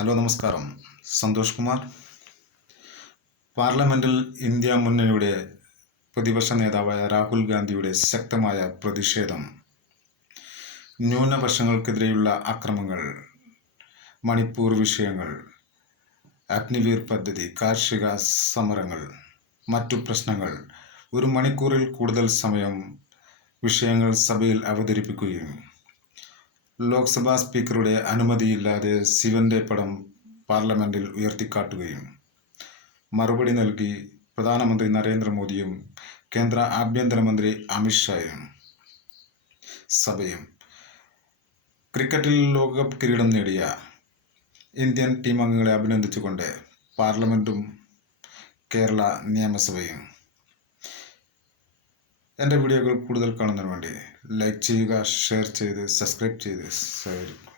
Hello നമസ്കാരം. സന്തോഷ് കുമാർ. പാർലമെന്റിൽ India മുന്നണിയുടെ പ്രതിപക്ഷ നേതാവായ രാഹുൽ ഗാന്ധിയുടെ ശക്തമായ പ്രതിഷേധം, ന്യൂനപക്ഷങ്ങൾക്കെതിരെയുള്ള അക്രമങ്ങൾ, മണിപ്പൂർ വിഷയങ്ങൾ, അഗ്നിവീർ പദ്ധതി, കാർഷിക സമരങ്ങൾ, മറ്റു പ്രശ്നങ്ങൾ, 1 മണിക്കൂറിൽ കൂടുതൽ സമയം വിഷയങ്ങൾ സഭയിൽ അവതരിപ്പിക്കുകയും ലോക്സഭാ സ്പീക്കറുടെ അനുമതിയില്ലാതെ ശിവന്റെ പടം പാർലമെന്റിൽ ഉയർത്തിക്കാട്ടുകയും മറുപടി നൽകി പ്രധാനമന്ത്രി നരേന്ദ്രമോദിയും കേന്ദ്ര ആഭ്യന്തരമന്ത്രി അമിത്ഷായും സഭയും. ക്രിക്കറ്റിൽ ലോകകപ്പ് കിരീടം നേടിയ ഇന്ത്യൻ ടീം അംഗങ്ങളെ അഭിനന്ദിച്ചുകൊണ്ട് പാർലമെന്റും കേരള നിയമസഭയും. എൻ്റെ വീഡിയോകൾ കൂടുതൽ കാണുന്നതിന് വേണ്ടി ലൈക്ക് ചെയ്യുക, ഷെയർ ചെയ്ത് സബ്സ്ക്രൈബ് ചെയ്ത് സഹകരിക്കുക.